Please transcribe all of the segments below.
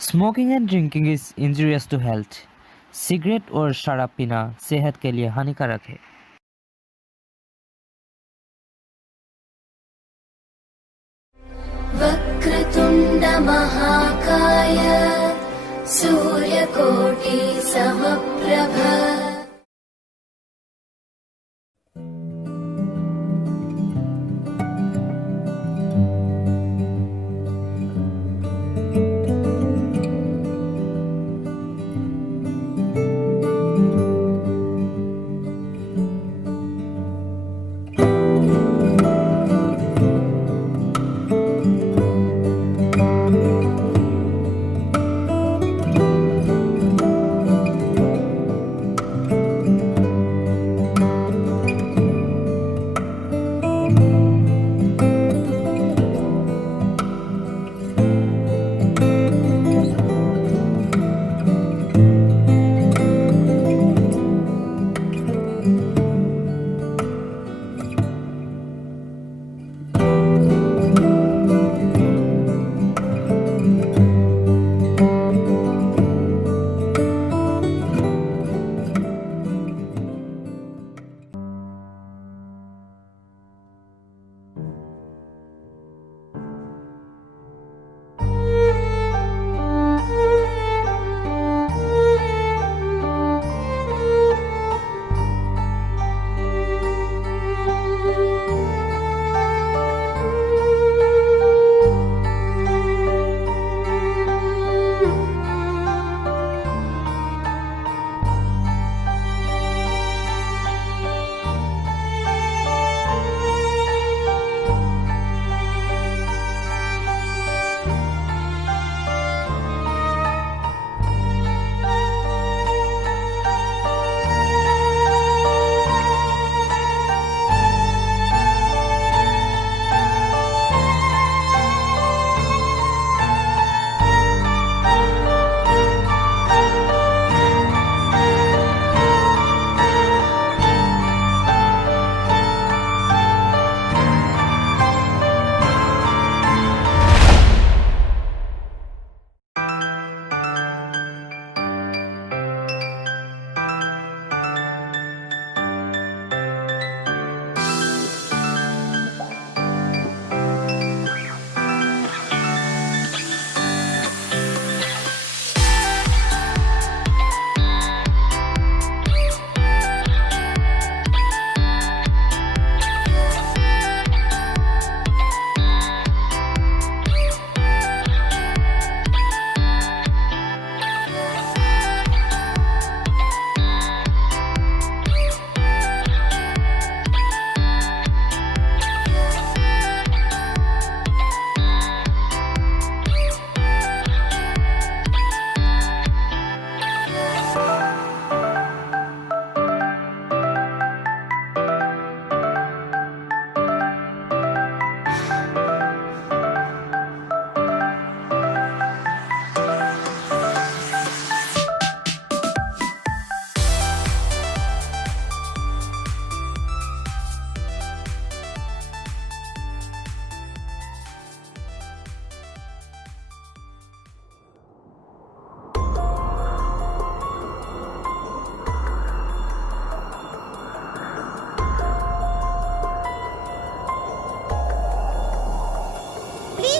Smoking and drinking is injurious to health. Cigarette और शराब पीना सेहत के लिए हानिकारक है। वक्रतुंड महाकाय सूर्यकोटि समप्रभ।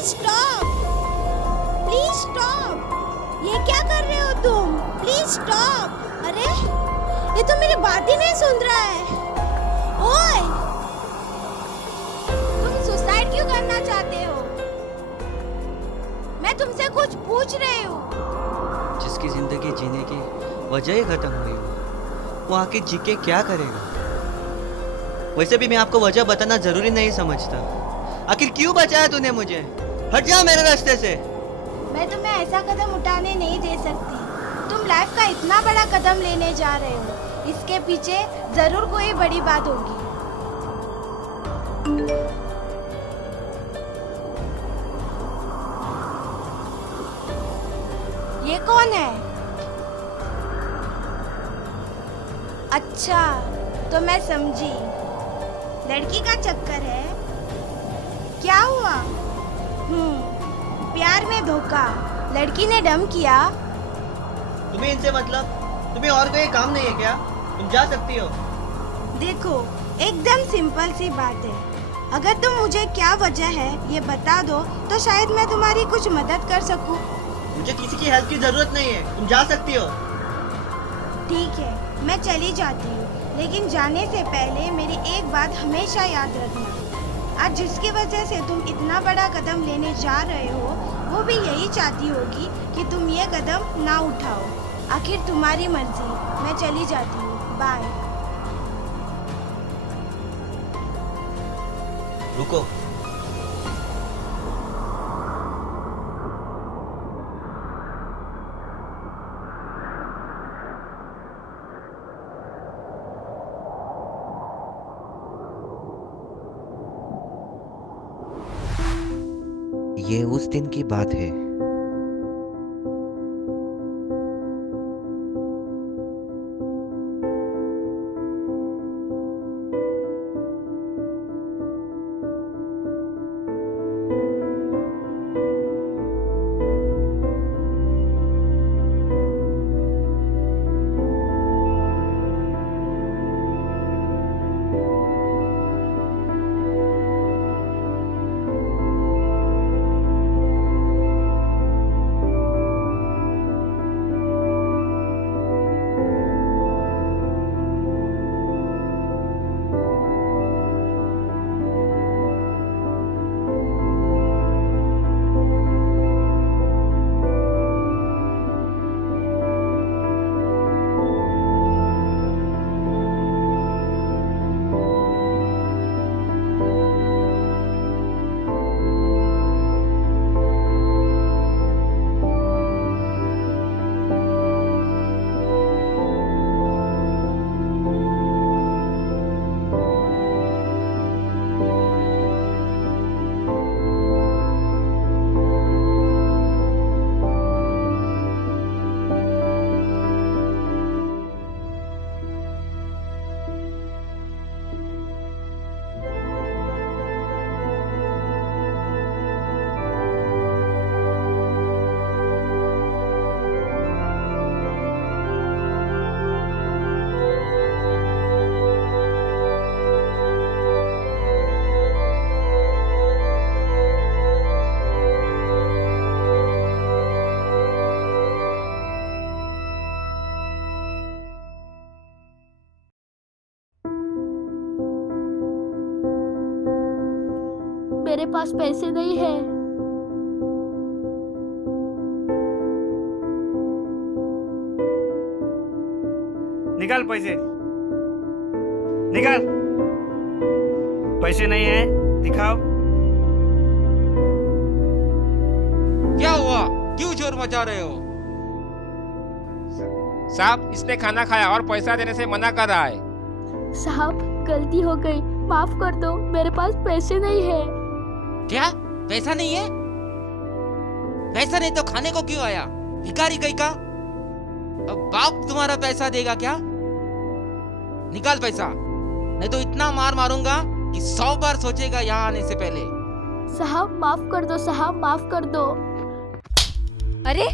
Stop, please stop. ये क्या कर रहे हो तुम? Please stop. अरे ये तो मेरी बात ही नहीं सुन रहा है। ओए, तुम सुसाइड क्यों करना चाहते हो? मैं तुमसे कुछ पूछ रही हूँ। जिसकी जिंदगी जीने की वजह ही खत्म हुई हो, वो आके जी के क्या करेगा? वैसे भी मैं आपको वजह बताना जरूरी नहीं समझता। आखिर क्यों बचाया तूने मुझे? हट जा मेरे रास्ते से। मैं तुम्हें ऐसा कदम उठाने नहीं दे सकती। तुम लाइफ का इतना बड़ा कदम लेने जा रहे हो, इसके पीछे जरूर कोई बड़ी बात होगी। ये कौन है? अच्छा, तो मैं समझी, लड़की का चक्कर है। क्या हुआ? प्यार में धोखा, लड़की ने डम किया। तुम्हें इनसे मतलब? तुम्हें और कोई काम नहीं है क्या? तुम जा सकती हो। देखो, एकदम सिंपल सी बात है। अगर तुम मुझे क्या वजह है ये बता दो तो शायद मैं तुम्हारी कुछ मदद कर सकूं। मुझे किसी की हेल्प की जरूरत नहीं है, तुम जा सकती हो। ठीक है, मैं चली जाती हूँ, लेकिन जाने से पहले मेरी एक बात हमेशा याद रखना। आज जिसकी वजह से तुम इतना बड़ा कदम लेने जा रहे हो वो भी यही चाहती होगी कि तुम ये कदम ना उठाओ। आखिर तुम्हारी मर्जी। मैं चली जाती हूँ, बाय। रुको। ये उस दिन की बात है। मेरे पास पैसे नहीं है। निकाल पैसे, निकाल। पैसे नहीं है, दिखाओ। क्या हुआ? क्यों शोर मचा रहे हो? साहब, इसने खाना खाया और पैसा देने से मना कर रहा है। साहब, गलती हो गई, माफ कर दो, मेरे पास पैसे नहीं है। क्या? पैसा नहीं है? पैसा नहीं तो खाने को क्यों आया? भिखारी कहीं का? अब बाप तुम्हारा पैसा देगा क्या? निकाल पैसा, नहीं तो इतना मार मारूंगा कि 100 बार सोचेगा यहाँ आने से पहले। साहब माफ कर दो, साहब माफ कर दो। अरे,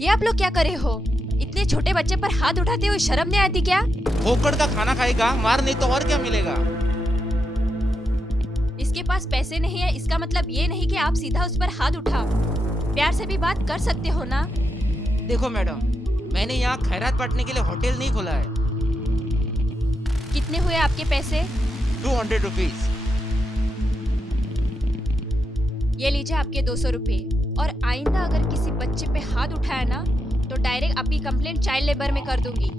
ये आप लोग क्या कर रहे हो? इतने छोटे बच्चे पर हाथ उठाते हुए शर्म नहीं आती क्या? फोकड़ का खाना खाएगा, मार नहीं तो और क्या मिलेगा? इसके पास पैसे नहीं है इसका मतलब ये नहीं कि आप सीधा उस पर हाथ उठाओ। प्यार से भी बात कर सकते हो ना? देखो मैडम, मैंने यहाँ खैरात बांटने के लिए होटल नहीं खोला है। कितने हुए आपके पैसे? 200 रुपीज। ये लीजिए आपके 200 रुपए। और आइंदा अगर किसी बच्चे पे हाथ उठाया ना तो डायरेक्ट आपकी कंप्लेंट चाइल्ड लेबर में कर दूंगी।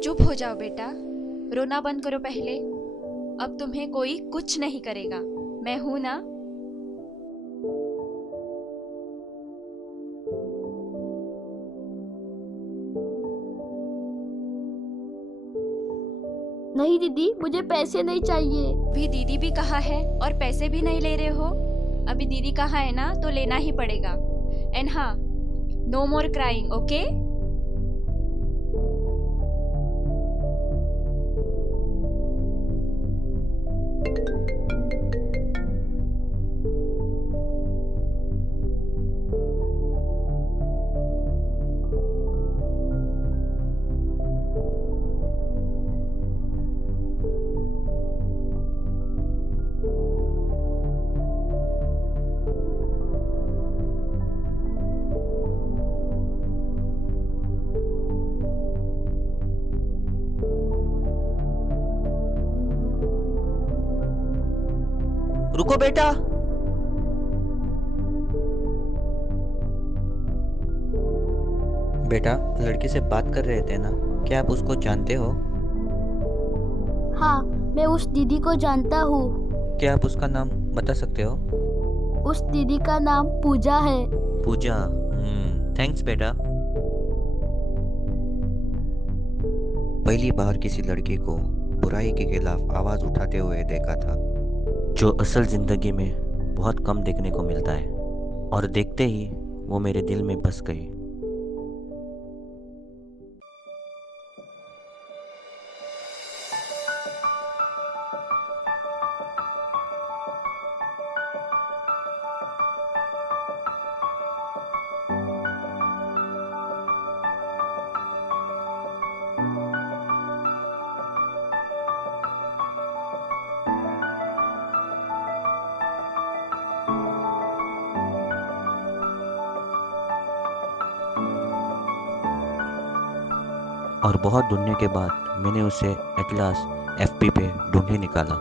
चुप हो जाओ बेटा, रोना बंद करो पहले। अब तुम्हें कोई कुछ नहीं करेगा, मैं हूं ना। नहीं दीदी, मुझे पैसे नहीं चाहिए। भी दीदी भी कहा है और पैसे भी नहीं ले रहे हो। अभी दीदी कहा है ना तो लेना ही पड़ेगा। एंड हाँ, नो मोर क्राइंग, ओके? रुको बेटा। बेटा, लड़की से बात कर रहे थे ना, क्या आप उसको जानते हो? हाँ, मैं उस दीदी को जानता हूँ। क्या आप उसका नाम बता सकते हो? उस दीदी का नाम पूजा है। पूजा। थैंक्स बेटा। पहली बार किसी लड़की को बुराई के खिलाफ आवाज उठाते हुए देखा था, जो असल जिंदगी में बहुत कम देखने को मिलता है, और देखते ही वो मेरे दिल में बस गई। और बहुत ढूंढने के बाद मैंने उसे एट लास्ट एफबी पे ढूंढ ही निकाला।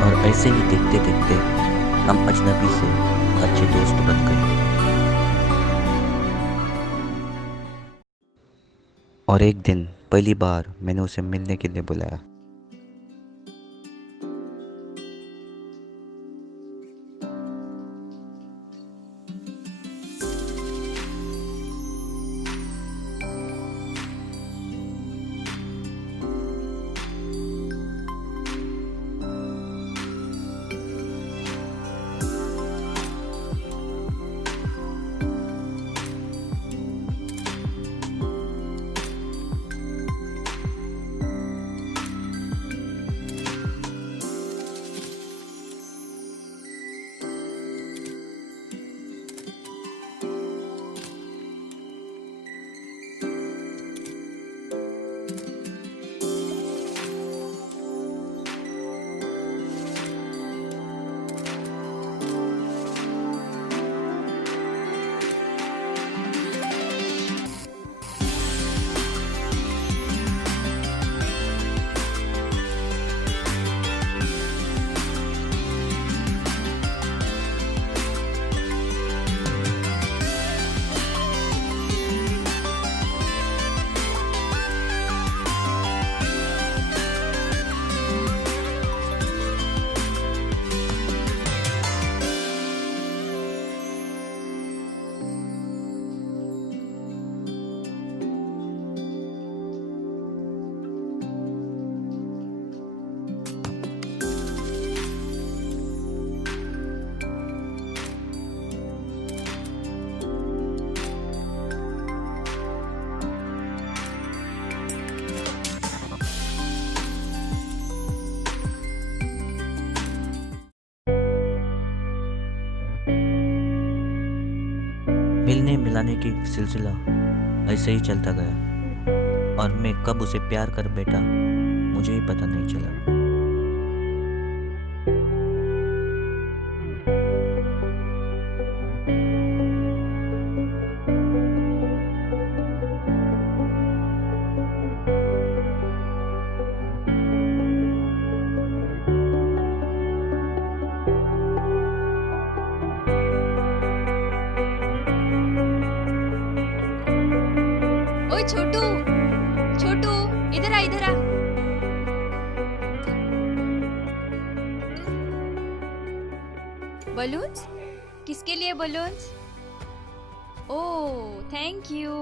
और ऐसे ही देखते देखते हम अजनबी से अच्छे दोस्त बन गए। और एक दिन पहली बार मैंने उसे मिलने के लिए बुलाया। फैलाने की सिलसिला ऐसे ही चलता गया और मैं कब उसे प्यार कर बैठा मुझे ही पता नहीं चला। ओए छोटू, छोटू, इधर आ, इधर आ। बलून्स? किसके लिए बलून्स? Oh, thank you.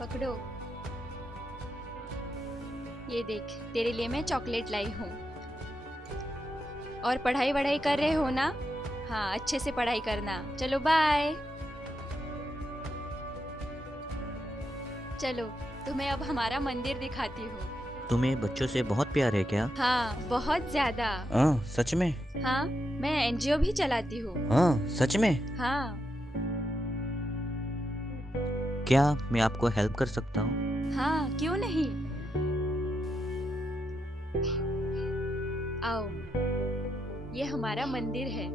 पकड़ो। ये देख, तेरे लिए मैं चॉकलेट लाई हूँ। और पढ़ाई वढ़ाई कर रहे हो ना? हाँ, अच्छे से पढ़ाई करना। चलो बाय। चलो, तुम्हें अब हमारा मंदिर दिखाती हूँ। तुम्हें बच्चों से बहुत प्यार है क्या? हाँ, बहुत ज्यादा। हाँ, सच में? हाँ, मैं एनजीओ भी चलाती हूँ। हाँ, सच में? हाँ। क्या मैं आपको हेल्प कर सकता हूँ? हाँ, क्यों नहीं? आओ, ये हमारा मंदिर है।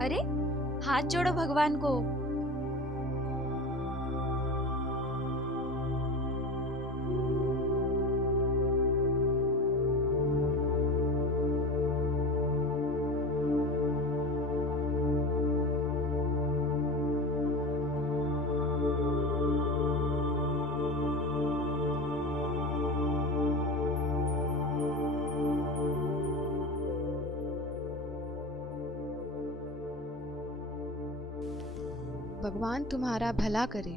अरे, हाथ जोड़ो भगवान को। भगवान तुम्हारा भला करे।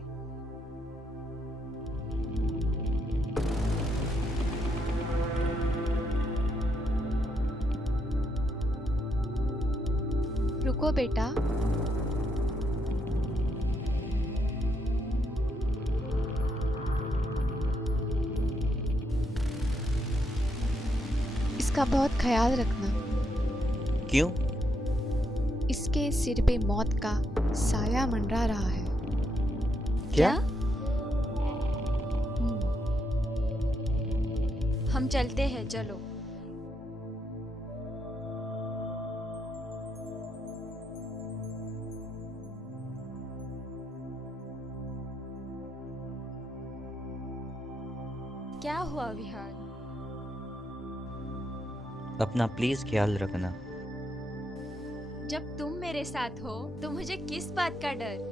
रुको बेटा, इसका बहुत ख्याल रखना। क्यों? इसके सिर पे मौत का साया मंडरा रहा है। क्या? हम चलते हैं, चलो। क्या हुआ विहान? अपना प्लीज ख्याल रखना। जब तुम मेरे साथ हो तो मुझे किस बात का डर?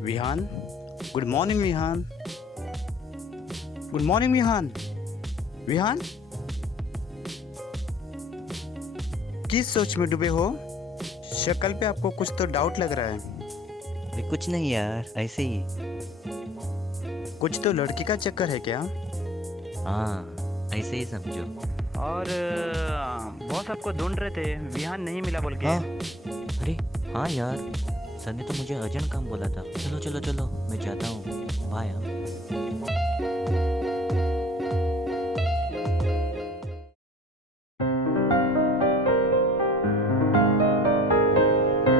Vihaan, good morning Vihaan. Good morning Vihaan. Vihaan, किस सोच में डूबे हो? शक्ल पे आपको कुछ तो डाउट लग रहा है। अरे कुछ नहीं यार, ऐसे ही। कुछ तो लड़की का चक्कर है क्या? हाँ, ऐसे ही समझो। और बॉस आपको ढूंढ रहे थे, विहान नहीं मिला बोल के। हाँ, अरे हाँ यार, सर ने तो मुझे अर्जेंट काम बोला था। चलो चलो चलो, मैं जाता हूँ। बाय।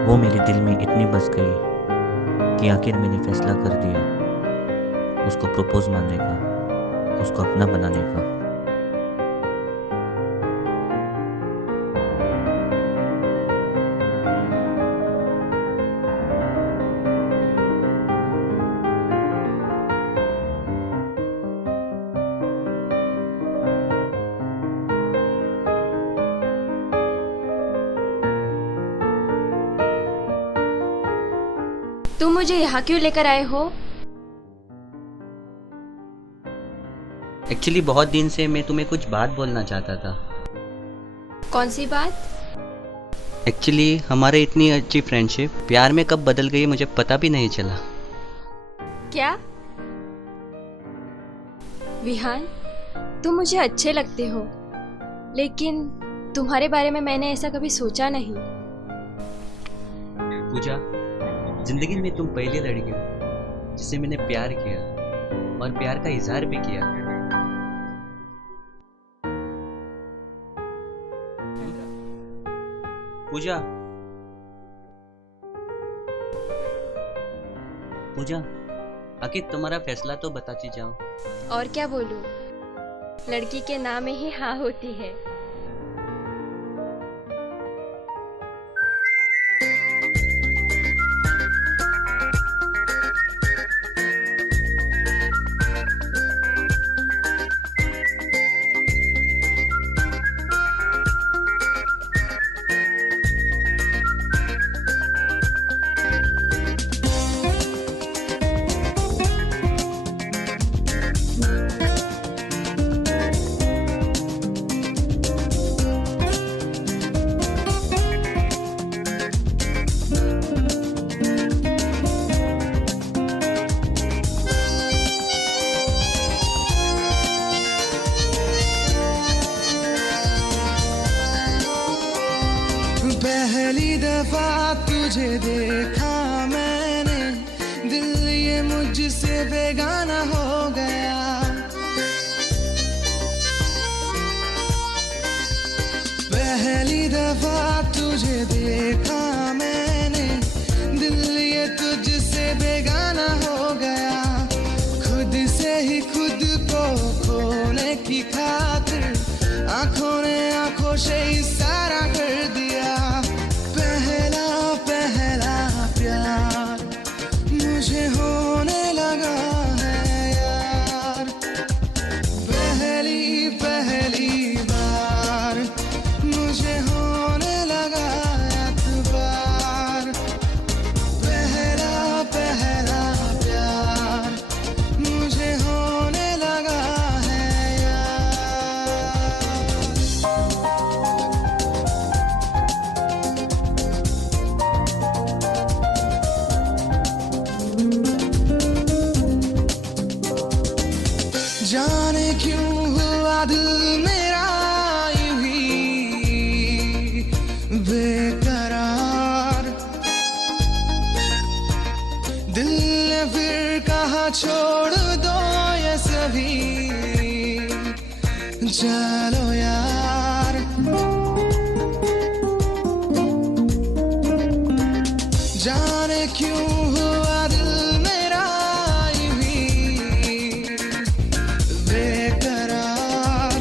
वो मेरे दिल में इतनी बस गई कि आखिर मैंने फैसला कर दिया उसको प्रपोज मानने का, उसको अपना बनाने का। तुम मुझे यहाँ क्यों लेकर आए हो? एक्चुअली बहुत दिन से मैं तुम्हें कुछ बात बोलना चाहता था। कौन सी बात? एक्चुअली हमारे इतनी अच्छी फ्रेंडशिप प्यार में कब बदल गई मुझे पता भी नहीं चला। क्या? विहान, तुम मुझे अच्छे लगते हो, लेकिन तुम्हारे बारे में मैंने ऐसा कभी सोचा नहीं। पूजा, जिंदगी में तुम पहली लड़की हो जिससे मैंने प्यार किया और प्यार का इजहार भी किया। पूजा, पूजा, आखिर तुम्हारा फैसला तो बताती जाओ। और क्या बोलूं? लड़की के नाम में ही हाँ होती है। पहली दफा तुझे देखा मैंने, दिल ये मुझसे बेगाना हो गया। पहली दफा तुझे देखा मैंने, दिल ये तुझसे बेगाना हो गया। खुद से ही खुद को खोने की खातिर आंखों ने आंखों से इशारा कर दिया। पहला पहला प्यार मुझे होने लगा है यार। पहली पहली बार मुझे होने लगा एतबार। पहला पहला प्यार मुझे होने लगा है जाने क्यों हुआ दिल मेरा यूं ही बेकरार। दिल ने फिर कहा छोड़ दो ये सभी, चलो यार। जाने क्यों हुआ दिल मेरा यूं ही बेकरार।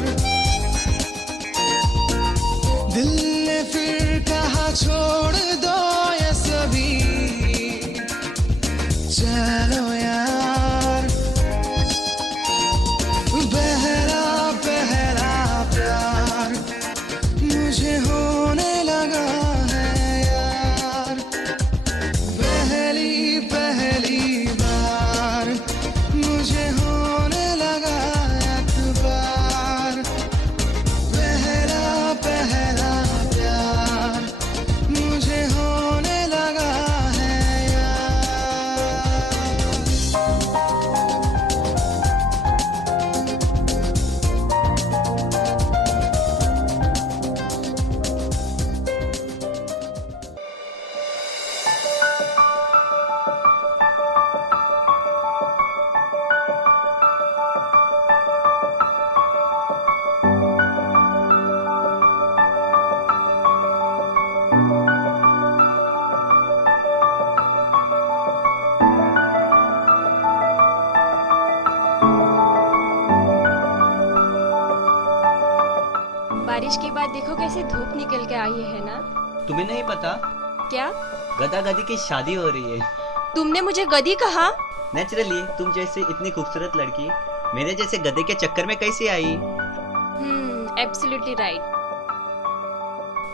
दिल ने फिर कहा छोड़ दो ये सभी, चलो यार। पहला पहला प्यार मुझे होने लगा है यार। पहली पहली बार मुझे होने लगा एतबार। पहला पहला प्यार मुझे होने लगा है यार। बारिश के बाद देखो कैसे धूप निकल के आई है ना। तुम्हें नहीं पता, क्या? गदा गदी की शादी हो रही है। तुमने मुझे गधी कहा? नेचुरली, तुम जैसे इतनी खूबसूरत लड़की मेरे जैसे गधे के चक्कर में कैसे आई? Absolutely right.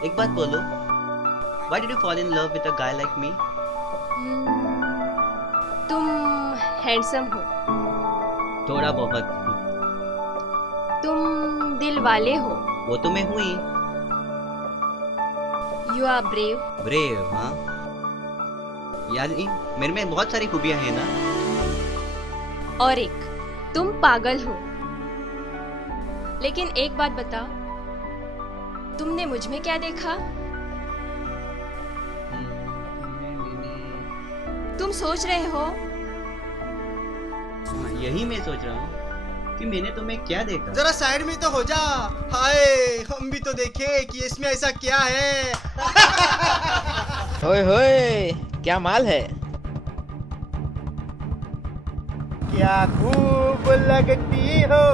एक बात बोलो, Why did you fall in love with a guy like me? तुम हैंडसम हो, थोड़ा बहुत। तुम दिल वाले हो, वो तो मैं हूँ ही। You are brave, brave? हाँ यानी मेरे में बहुत सारी खूबियां हैं ना। और एक तुम पागल हो। लेकिन एक बात बता, तुमने मुझ में क्या देखा? तुम सोच रहे हो? यही मैं सोच रहा हूँ कि मैंने तुम्हें क्या देखा। जरा साइड में तो हो जा। हाय, हम भी तो देखे कि इसमें ऐसा क्या है। ओए होए, क्या माल है? क्या खूब लगती हो,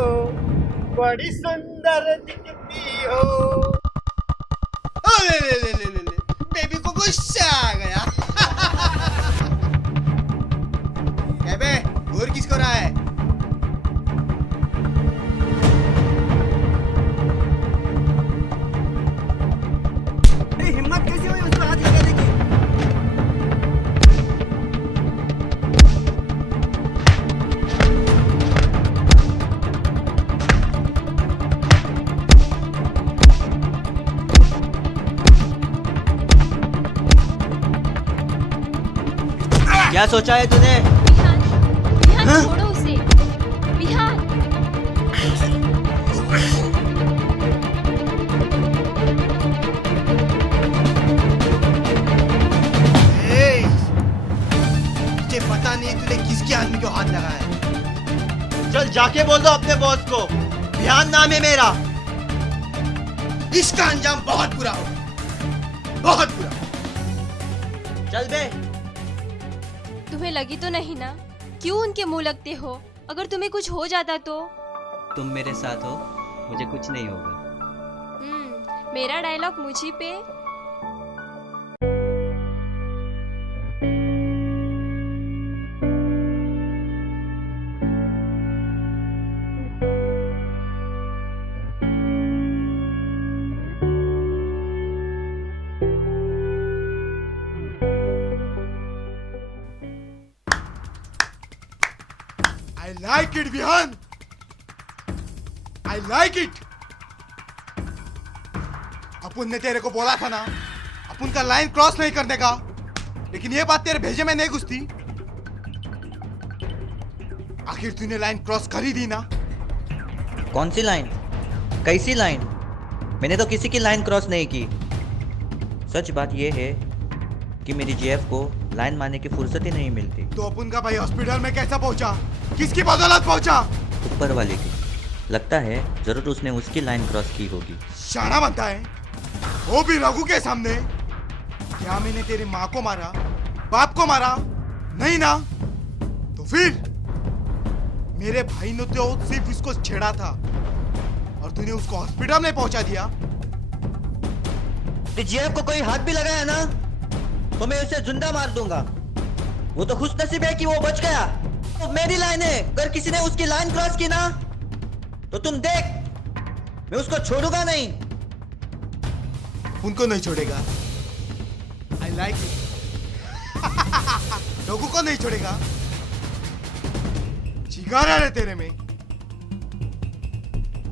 बड़ी सुंदर दिखती हो। ले ले ले ले ले ले, बेबी को गुस्सा आ गया। क्या बे, घूर किसको रहा है? हिम्मत कैसे हुई उसको हाथ लगाने की? क्या सोचा है तूने? विहान, विहान छोड़ो उसे। विहान, तुझे पता नहीं तूने किसके आदमी को हाथ लगाया? चल जाके बोल दो अपने बॉस को, ध्यान नाम है मेरा। इसका अंजाम बहुत बुरा होगा, बहुत बुरा। चल बे। तुम्हें लगी तो नहीं ना? क्यों उनके मुंह लगते हो? अगर तुम्हें कुछ हो जाता तो? तुम मेरे साथ हो, मुझे कुछ नहीं होगा। मेरा डायलॉग मुझी पे। I like it, Vihaan. I like it। अपुन ने तेरे को बोला था ना, अपुन का लाइन क्रॉस नहीं करने का, लेकिन ये बात तेरे भेजे में नहीं घुसती। आखिर तूने लाइन क्रॉस कर ही दी ना। कौन सी लाइन? कैसी लाइन? मैंने तो किसी की लाइन क्रॉस नहीं की। सच बात यह है कि मेरी जेएफ को लाइन मारने की फुर्सत ही नहीं मिलती। तो अपुन का भाई हॉस्पिटल में कैसा पहुंचा? किसकी बदौलत पहुंचा? ऊपर वाले की। लगता है जरूर उसने उसकी लाइन क्रॉस की होगी। शाना बनता है, वो भी रघु के सामने। क्या मैंने तेरी माँ को मारा, बाप को मारा? नहीं ना। तो फिर मेरे भाई ने तो सिर्फ उसको छेड़ा था और तूने उसको हॉस्पिटल में पहुंचा दिया। जेएफ को कोई हाथ भी लगाया ना तो मैं उसे जिंदा मार दूंगा। वो तो खुशनसीब है कि वो बच गया। तो मेरी लाइन है, अगर किसी ने उसकी लाइन क्रॉस की ना तो तुम देख, मैं उसको छोड़ूंगा नहीं। उनको नहीं छोड़ेगा। I like it. लोगों को नहीं छोड़ेगा। चिगारा है तेरे में।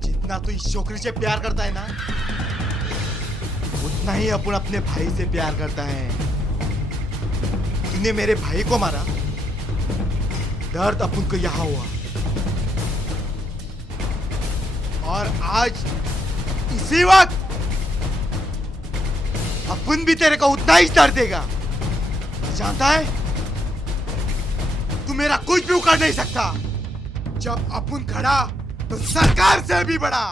जितना तू इस छोकरी से प्यार करता है ना, उतना ही अपन अपने भाई से प्यार करता है। तूने मेरे भाई को मारा, दर्द अपन को यहां हुआ, और आज इसी वक्त अपन भी तेरे को उतना ही दर्द देगा। जानता है, तू मेरा कुछ भी उखाड़ नहीं सकता। जब अपन खड़ा तो सरकार से भी बड़ा।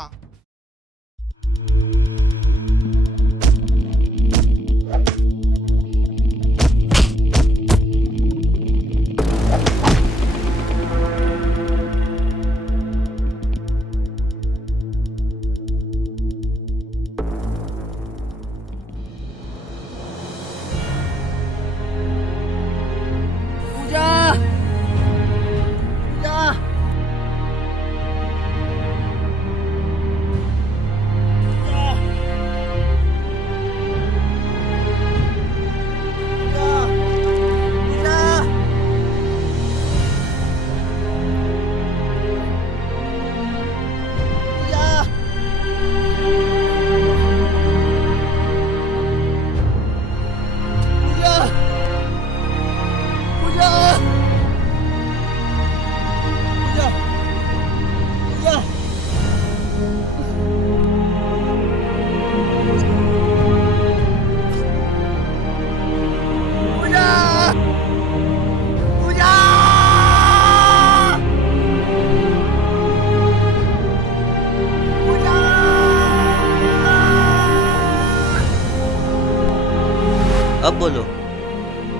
बोलो,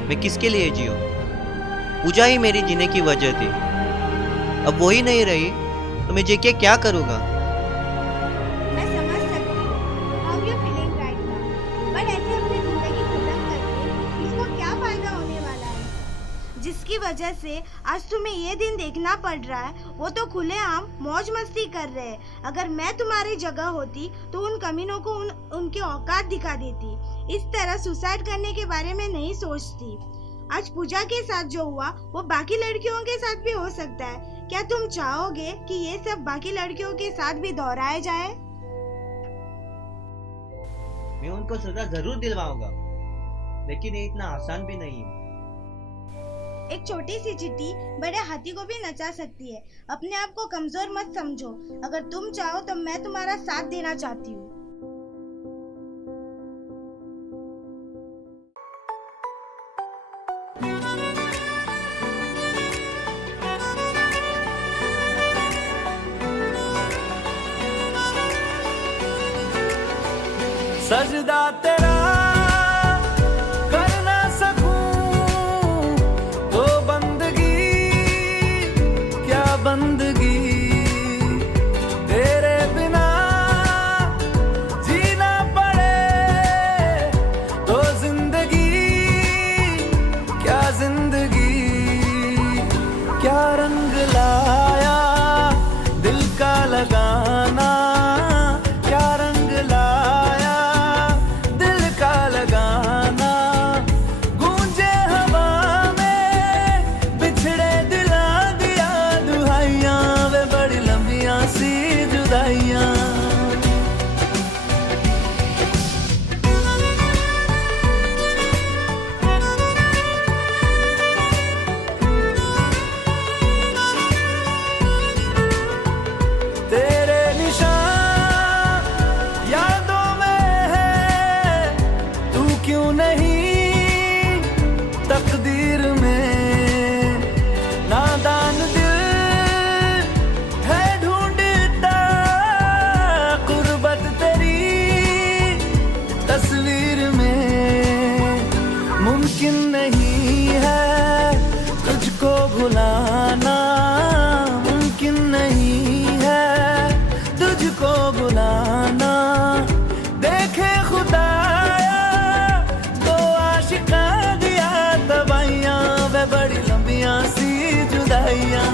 मैं किसके लिए जियूं? पूजा ही मेरी जीने की वजह थी। अब वो ही नहीं रही तो मैं जी के क्या करूँगा? मैं समझ सकती हूँ how you feeling right now, but ऐसे अपनी जिंदगी खत्म करके इसको क्या फायदा होने वाला है? जिसकी वजह से आज तुम्हें ये दिन देखना पड़ रहा है, वो तो खुलेआम मौज मस्ती कर रहे हैं। अगर मैं तुम्हारी जगह होती तो उन कमीनों को उनके औकात दिखा देती। इस तरह सुसाइड करने के बारे में नहीं सोचती। आज पूजा के साथ जो हुआ वो बाकी लड़कियों के साथ भी हो सकता है। क्या तुम चाहोगे कि ये सब बाकी लड़कियों के साथ भी दोहराए जाए? मैं उनको सजा जरूर दिलवाऊंगा, लेकिन ये इतना आसान भी नहीं है। एक छोटी सी चींटी बड़े हाथी को भी नचा सकती है। अपने आप को कमजोर मत समझो। अगर तुम चाहो तो मैं तुम्हारा साथ देना चाहती हूँ। सजदा तेरा कर ना सकूं तो बंदगी क्या बंदगी, तेरे बिना जीना पड़े तो जिंदगी क्या जिंदगी। क्या रंग लाया दिल का लगाना, क्या रंग लाया दिल का लगाना। गूंजे हवा में बिछड़े दिला दिया दुहाइयां, वे बड़ी लंबियां सी जुदाइयां। तेरे निशान यादों में है, तू क्यों नहीं तकदीर में। नादान दिल है ढूंढता गुर्बत तेरी तस्वीर में। मुमकिन नहीं है तुझको भुलाना, मुमकिन नहीं है तुझको बुलाना। देखे खुदाया तो आशिका दिया दवाइयां, वे बड़ी लंबियां सी जुदाइयां।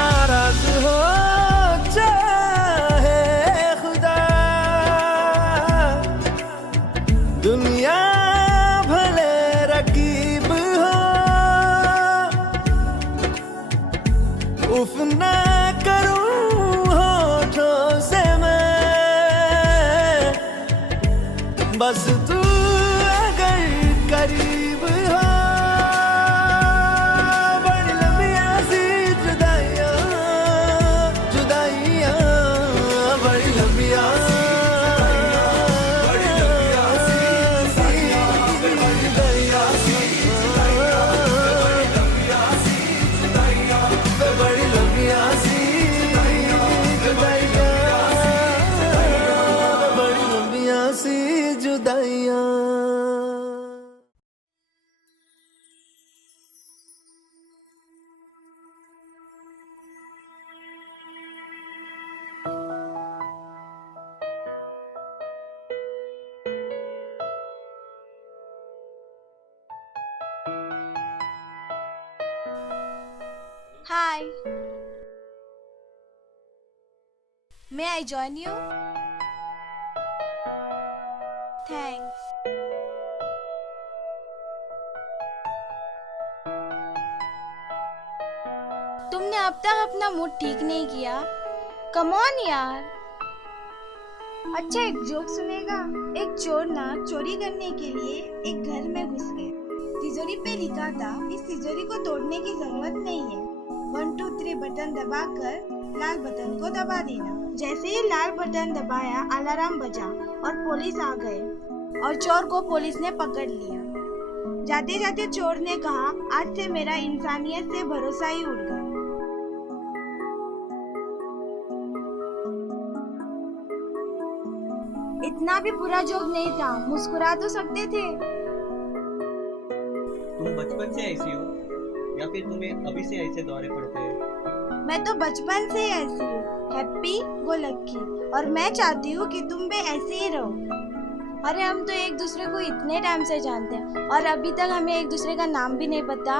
नाराज हो चाहे खुदा, दुनिया भले रकीब हो, उफ ना करूं होठों से मैं, बस तू अगर करीब हो। बड़ी लंबियां सी जुदाइयां, जुदाइयां बड़ी लंबियां, बड़ी लंबियां सी जुदाइयां, बड़ी लंबियां सी जुदाइयां, बड़ी लंबियां सी जुदाइयां, बड़ी लंबियां सी जुदाइयां। Hi. May I join you? Thanks. तुमने अब तक अपना मूड ठीक नहीं किया। कम ऑन यार। अच्छा एक जोक सुनेगा। एक चोर ना चोरी करने के लिए एक घर में घुस गए। तिजोरी पे लिखा था, इस तिजोरी को तोड़ने की जरूरत नहीं है। 1 2 3 बटन दबाकर लाल बटन को दबा देना। जैसे ही लाल बटन दबाया, अलार्म बजा और पुलिस आ गए और चोर को पुलिस ने पकड़ लिया। जाते जाते चोर ने कहा, आज से मेरा इंसानियत से भरोसा ही उड़ गया। इतना भी बुरा जोक नहीं था, मुस्कुरा तो सकते थे। तुम बचपन से ऐसी हो या फिर तुम्हें अभी से ऐसे दौरे पड़ते हैं? मैं तो बचपन से ही ऐसी हूँ, हैप्पी गो लक्की, और मैं चाहती हूँ कि तुम भी ऐसे ही रहो। अरे हम तो एक दूसरे को इतने टाइम से जानते हैं और अभी तक हमें एक दूसरे का नाम भी नहीं पता।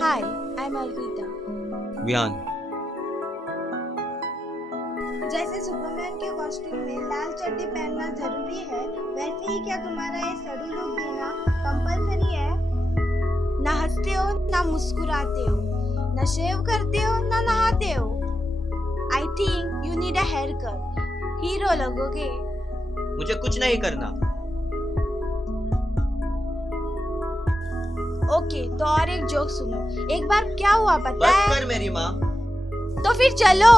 हाय, आई एम अर्पिता। व्यान। जैसे सुपरमैन के कॉस्ट्यूम में लाल चड्डी पहनना जरूरी है, वैसे ही क्या तुम्हारा ये सडू लुक देना कंपल्सरी है? ना हंसते हो ना मुस्कुराते हो, ना शेव करते हो ना नहाते हो। I think you need a haircut. Hero लगोगे। मुझे कुछ नहीं करना। ओके, तो और एक जोक सुनो। एक बार क्या हुआ पता बस है? कर मेरी माँ। तो फिर चलो।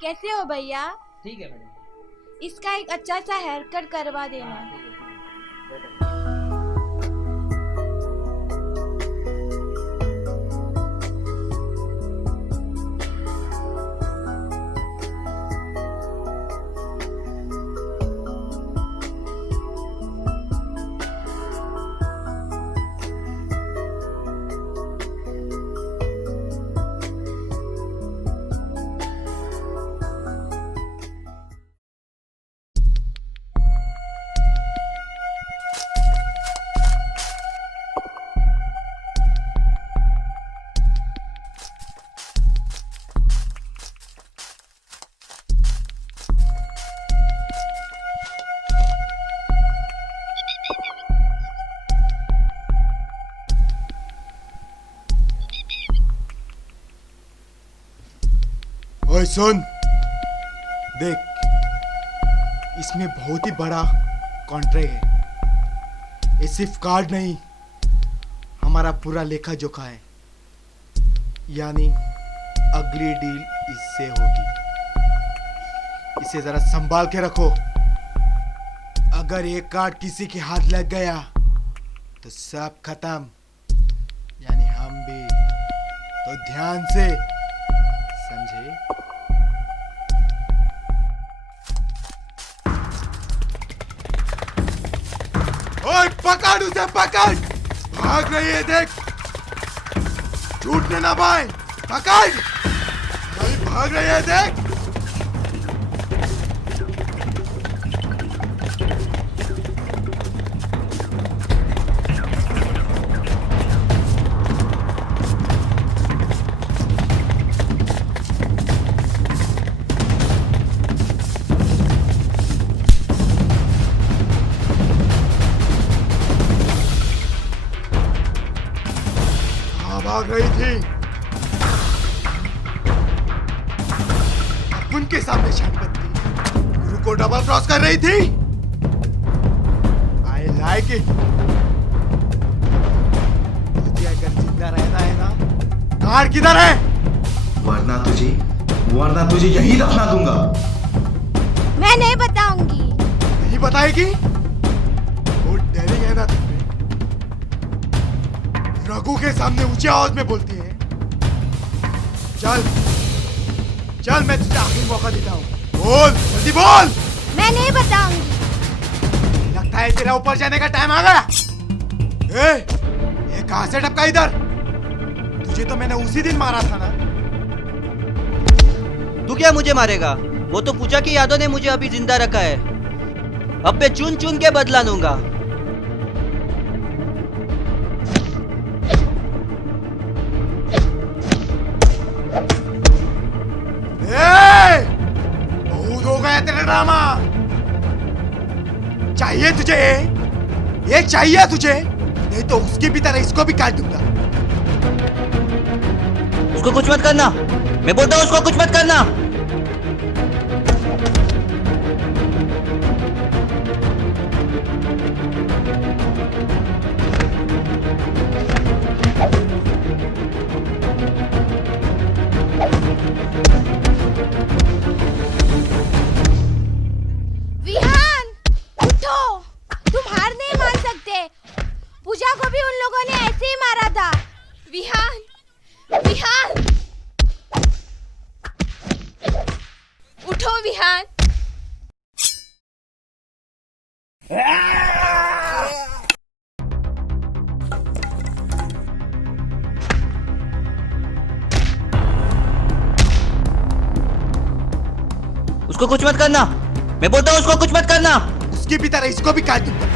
कैसे हो भैया? ठीक है मैडम। इसका एक अच्छा सा हेयर कट करवा देना। ओए सुन, देख, इसमें बहुत ही बड़ा कॉन्ट्रैक्ट है। ये सिर्फ कार्ड नहीं, हमारा पूरा लेखा जोखा है। यानी अगली डील इससे होगी। इसे जरा संभाल के रखो। अगर ये कार्ड किसी के हाथ लग गया तो सब खत्म, यानी हम भी। तो ध्यान से समझे? ओए पकड़ उसे, पकड़! भाग रही है, देख, छूटने ना पाए। पकड़! भाई भाग रही है, देख। भाग रही थी उनके सामने शानपत्ती गुरु को डबल क्रॉस कर रही थी। I like it. तुझे अगर जिंदा रहना है ना, कार किधर है? वरना तुझे यहीं दफना दूंगा। मैं नहीं बताऊंगी। नहीं बताएगी? वो डरिंग है ना तुम्हें। रघु के सामने ऊंची आवाज में बोलती है। चल चल, मैं तुझे आखिरी मौका देता हूँ। बोल, जल्दी बोल। मैं नहीं बताऊंगी। लगता है तेरा ऊपर जाने का टाइम आ गया। ये कहां से टपका इधर? तुझे तो मैंने उसी दिन मारा था ना। तू क्या मुझे मारेगा? वो तो पूजा की यादों ने मुझे अभी जिंदा रखा है। अब मैं चुन चुन के बदला लूंगा। बहुत हो गया तेरा ड्रामा। चाहिए तुझे ये चाहिए तुझे? नहीं तो उसकी भी तरह इसको भी काट दूंगा। उसको कुछ मत करना। मैं बोलता हूँ उसको कुछ मत करना। विहान, उठो। तुम हार नहीं मान सकते। पूजा को भी उन लोगों ने ऐसे ही मारा था। विहान, विहान, उठो विहान। उसको कुछ मत करना। मैं बोलता हूँ उसको कुछ मत करना। उसकी भी तरह इसको भी काट दूंगा।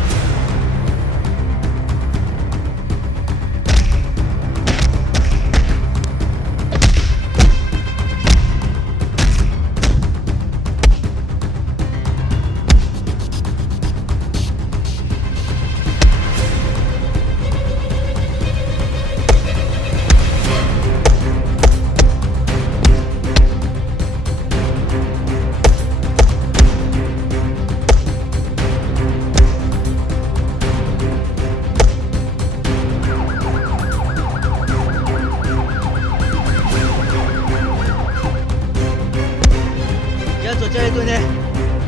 क्या सोचा है तूने?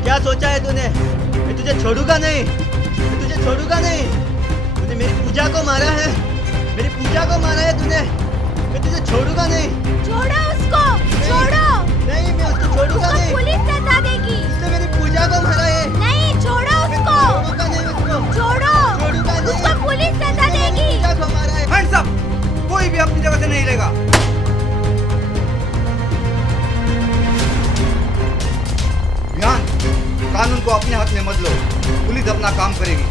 क्या सोचा है तूने? मैं तुझे छोड़ूंगा नहीं। मैं तुझे छोड़ूंगा नहीं। तूने मेरी पूजा को मारा है। मेरी पूजा को मारा है तूने। मैं तुझे छोड़ूंगा नहीं। छोड़ो उसको, छोड़ो। नहीं, मैं उसको छोड़ूंगा उसको नहीं। पुलिस सजा देगी। उसने मेरी पूजा को मारा है। नहीं, छोड़ो उसको। छोड़ूंगा नहीं उसको। छोड़ो। छोड़ूंगा नहीं। उसको पुलिस सजा देगी। पूजा को मारा है। हैंड्स अप, कोई भी अपनी जगह से नहीं हिलेगा। विहान, कानून को अपने हाथ में मत लो। पुलिस अपना काम करेगी।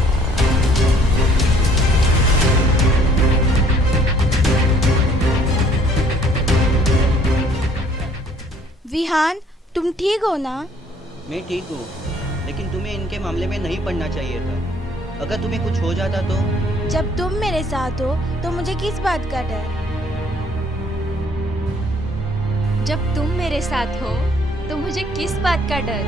विहान, तुम ठीक हो ना? मैं ठीक हूँ, लेकिन तुम्हें इनके मामले में नहीं पड़ना चाहिए था। अगर तुम्हें कुछ हो जाता तो? जब तुम मेरे साथ हो तो मुझे किस बात का डर? जब तुम मेरे साथ हो तो मुझे किस बात का डर?